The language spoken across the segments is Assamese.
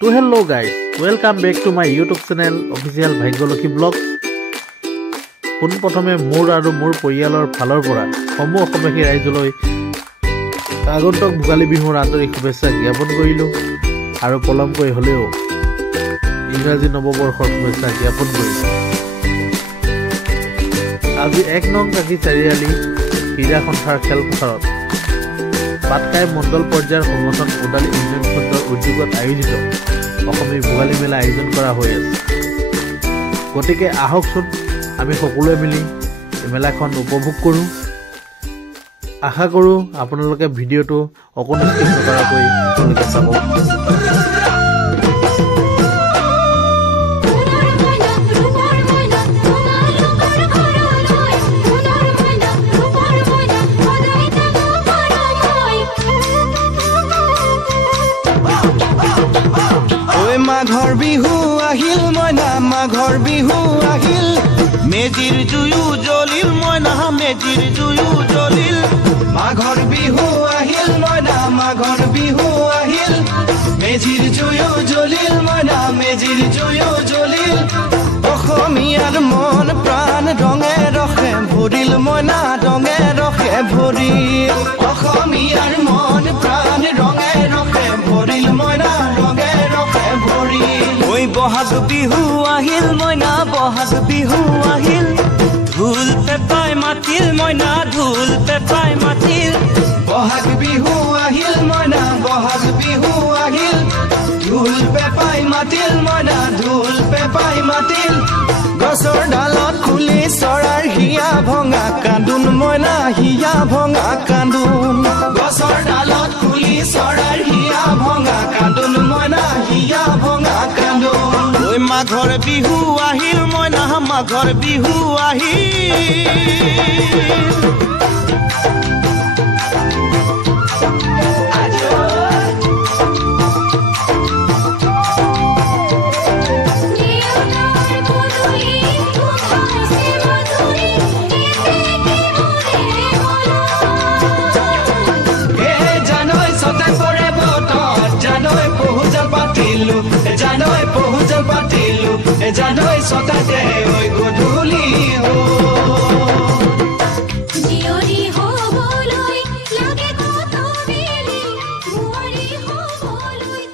To hello guys, welcome back to my YouTube channel official Bhagyalakshmi Vlogs. Pon prothome mor aru mor poriyalor phalor pora samu okomeki raijoloi agontok bhugali bihur antorik shubhechha gyapon korilu aru polomkoi holeo ইংৰাজী নৱবৰ্ষৰ শুভেচ্ছা জ্ঞাপন কৰিছো। আজি ১ নং কাকি চাৰিআলি ক্ৰীড়া সন্থাৰ খেলপথাৰত পাটকাই মণ্ডল পৰ্যায়ৰ সংগঠন ওদালি ইউনিয়ন খণ্ডৰ উদ্যোগত আয়োজিত অসমী ভোগালী মেলা আয়োজন কৰা হৈ আছে। গতিকে আহকচোন আমি সকলোৱে মিলি মেলাখন উপভোগ কৰোঁ। আশা কৰোঁ আপোনালোকে ভিডিঅ'টো অকণো স্কিপ নকৰাকৈ আপোনালোকে চাব। মাঘৰ বিহু আহিল মইনা মাঘৰ বিহু আহিল মেজিৰ জুয়ু জ্বলিল মইনা মেজিৰ জুয়ু জ্বলিল মাঘৰ বিহু আহিল মইনা মাঘৰ বিহু আহিল মেজিৰ জুয়ু জ্বলিল মইনা মেজিৰ জুয়ু জ্বলিল অসমীয়াৰ মন প্ৰাণ ৰঙে ৰখে ভৰিল মইনা ৰঙে ৰখে ভৰিল অসমীয়াৰ মন প্ৰাণ ৰঙে ৰখে ভৰিল মইনা ৰঙে ৰখে ঐ বহাগ বিহু আহিল মইনা বহাগ বিহু আহিল ঢোল পেপাই মাতিল মইনা ঢোল পেপাই মাতিল বহাগ বিহু আহিল মইনা বহাগ বিহু আহিল ঢোল পেপাই মাতিল মইনা ঢোল পেপাই মাতিল গছৰ ডালত খুলি চৰাৰ হিয়া ভঙা কান্দোন মইনা হিয়া ভঙা কান্দোন গছৰ ডালত খুলি চৰাৰ হিয়া ভঙা কান্দোন মইনা হিয়া ভঙা কান্দোন ঐ মাঘৰ বিহু আহিল মইনা মাঘৰ বিহু আহিল জানৈ পহুজল পাতিলো জানৈ সতাতে ওই গধূলি হো জিয়ৰি হবলৈ লাগে কত বেলি মুৰি হবলৈ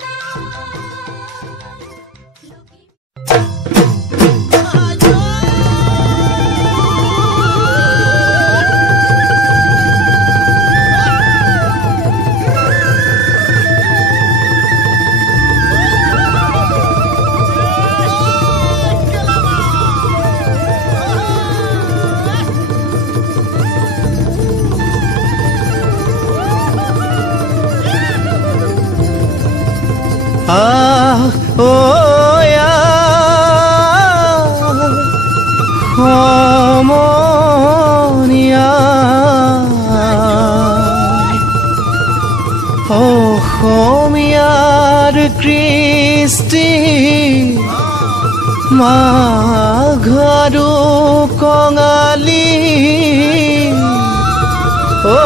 অসমীয়াৰ কৃষ্টি মাঘৰো কঙালী ঐ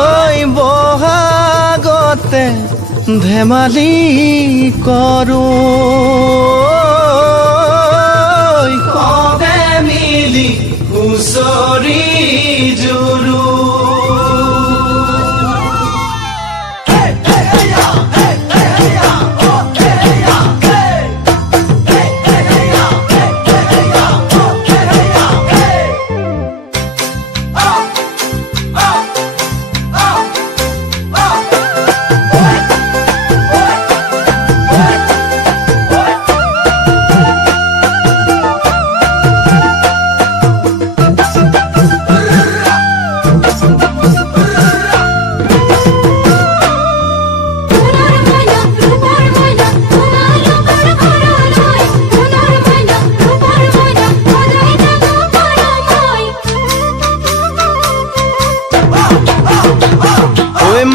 বহাগতে ধেমালি কৰোঁ কবে মিলি হুঁচৰি জুৰু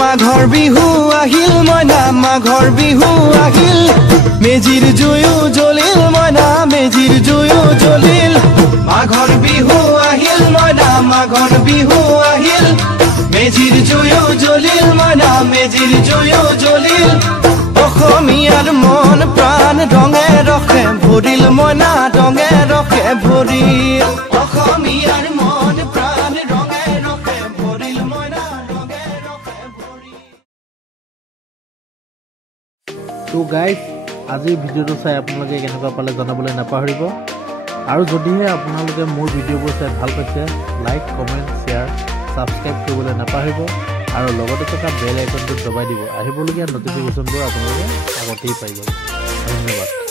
মাঘৰ বিহু আহিল মইনা মাঘৰ বিহু আহিল মেজিৰ জুয়ু জ্বলিল মইনা মেজিৰ জুয়ু জ্বলিল মাঘৰ বিহু আহিল মইনা মাঘৰ বিহু আহিল মেজিৰ জুয়ু জ্বলিল মইনা মেজিৰ জুয়ু জ্বলিল অসমীয়াৰ মন প্ৰাণ ভৰিল মইনা ৰঙে ৰখে ভৰিল অসমীয়াৰ মন প্ৰাণ ৰঙে ৰখে ভৰিল মইনা ৰঙে ৰখে ভৰিল। তো গাইজ আজিৰ ভিডিঅ'টো চাই আপোনালোকে কেনেকুৱা পালে জনাবলৈ নাপাহৰিব আৰু যদিহে আপোনালোকে মোৰ ভিডিঅ'বোৰ চাই ভাল পাইছে লাইক কমেণ্ট শ্বেয়াৰ ছাবস্ক্ৰাইব কৰিবলৈ নাপাহৰিব আৰু লগতে থকা বেল আইকনটো দবাই দিব আহিবলগীয়া নটিফিকেশ্যনবোৰ আপোনালোকে আগতেই পাই যাব। ধন্যবাদ।